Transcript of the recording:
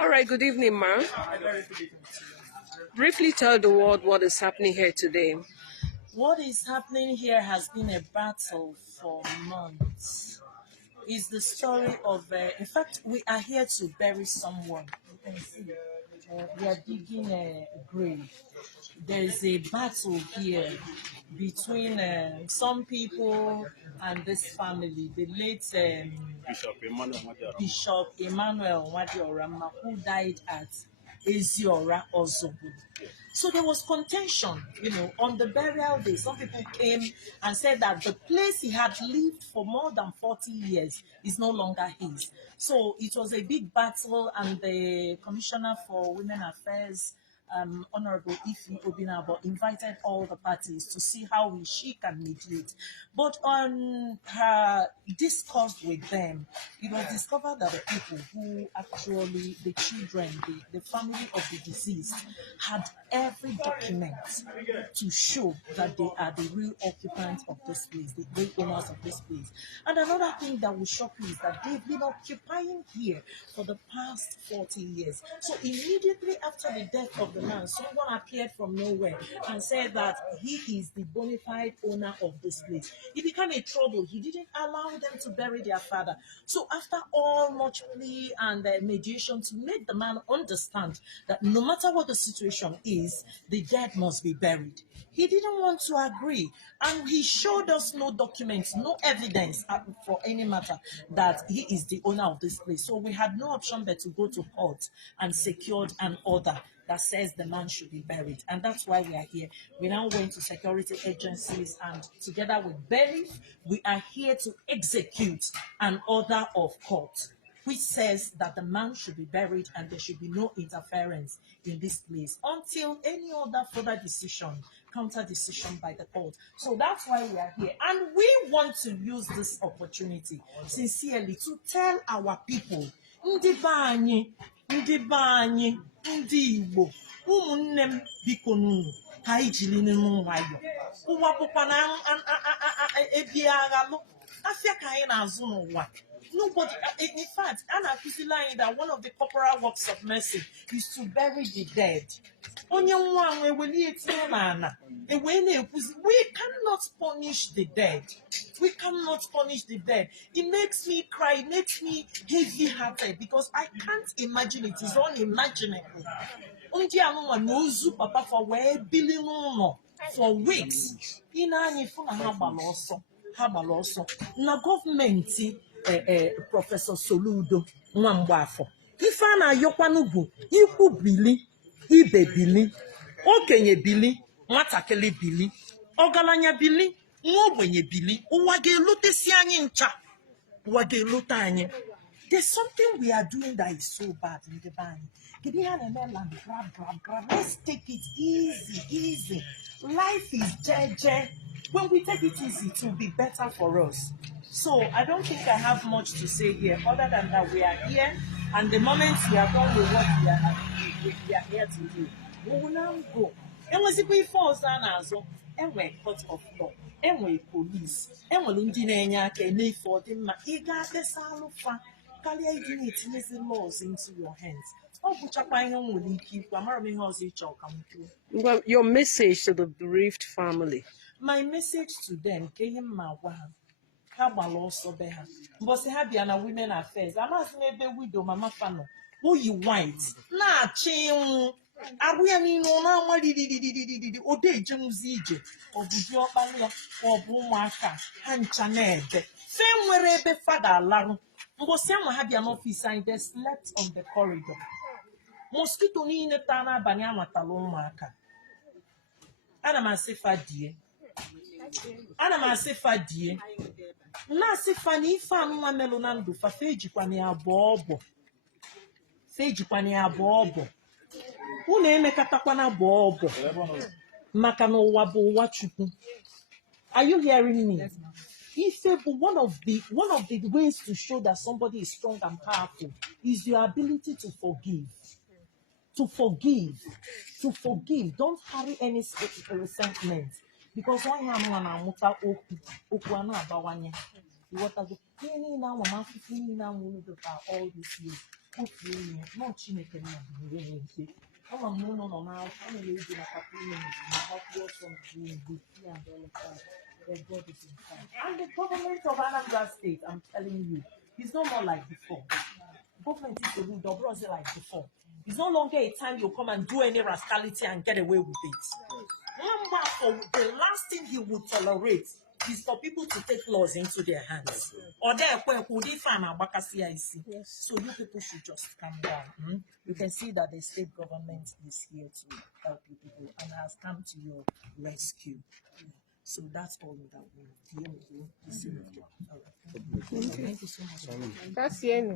All right, good evening, Ma. Briefly tell the world what is happening here today. What is happening here has been a battle for months. It's the story of, in fact, we are here to bury someone. You can see, we are digging a grave. There's a battle here between some people and this family. The late Bishop Emmanuel Wadiorama, who died at Eziora Ozobu. So there was contention, on the burial day. Some people came and said that the place he had lived for more than 40 years is no longer his. So it was a big battle, and the Commissioner for Women Affairs, Honorable Ifi Obinabo, invited all the parties to see how she can mediate. But on her discourse with them, it was discovered that the people who actually, the children, the family of the deceased, had every document to show that they are the real occupants of this place, the real owners of this place. And another thing that will shock you is that they've been occupying here for the past 40 years. So immediately after the death of the man, someone appeared from nowhere and said that he is the bona fide owner of this place. He became a trouble. He didn't allow them to bury their father. So after all much plea and mediation to make the man understand that no matter what the situation is, the dead must be buried, he didn't want to agree. And he showed us no documents, no evidence for any matter that he is the owner of this place. So we had no option but to go to court and secured an order that says the man should be buried. And that's why we are here. We now went to security agencies, and together with bailiff, we are here to execute an order of court which says that the man should be buried and there should be no interference in this place until any other further decision, counter decision by the court. So that's why we are here. And we want to use this opportunity sincerely to tell our people, ndị be anyị, ndị Igbo, ụmụnne m, biko nunu, ka anyị jiri nunu nwayọ. Ụwa bụkwa na ebi agha lụ, afịa ka anyị na-azụ n'ụwa. Nobody, in fact, Anna Kusilain, that one of the corporal works of mercy is to bury the dead. We cannot punish the dead. We cannot punish the dead. It makes me cry, it makes me heavy-hearted because I can't imagine it. It's unimaginable. Papa for where billion for weeks. In any fun habaloso. Na government. Professor Soludo Nwamgbafọ. Ife a na-ayọkwanụ bụ ikwu bili, ibe bili, okenye bili, nwatakịrị bili, ọgaranya bili, nwa ogbenye bili. Ụwa ga-elotesi anyị ncha. Ụwa ga-elote anyị. There's something we are doing that is so bad in the band. Grab. Let's take it easy. Life is jeje. When we take it easy, it will be better for us. So I don't think I have much to say here other than that we are here, and the moment we are done with what we are here to do, we will now go. And when we force also, and we court of law, and we police, and we need for them. Laws into your hands. Your message to the bereaved family. My message to them, ha gbara ọsọ be ha mbọsị ha bịa na women affairs amasị m ebe widow mama fano oyi white na-achị ịnwụ agbụ ya niile na-anwa didididididi ode ejenwuzi ije ọ bụ diọkpara ya ka ọ bụ ụmụaka ha ncha na-ebe fe nwere ebe fada alarụ mbọsị ahụ ha bịa n'ọfịs anyị they slept on the corridor. Mosquito niile taa n'abalị amatala ụmụaka. Ana m asị fadie na-asị fa na ife anụnwa melụ na ndụ fa fejikwana ya abụọ ọbọ unu emekatakwana abụọ ọbọ maka na ụwa bụ ụwa Chukwu. Are you hearing me? Ife bụ one of the ways to show that somebody is strong and powerful is your ability to forgive. Don't carry any resentment. Because one young man muta okwana abawanye. What are the cleaning now? All these years. And the government of Anambra State, I'm telling you, it's no more like before. Government is a rude or like before. It's no longer a time you come and do any rascality and get away with it. The last thing he would tolerate is for people to take laws into their hands. Or so you people should just calm down. You can see that the state government is here to help you people and has come to your rescue. So that's all that we do. Thank you so much. That's the end.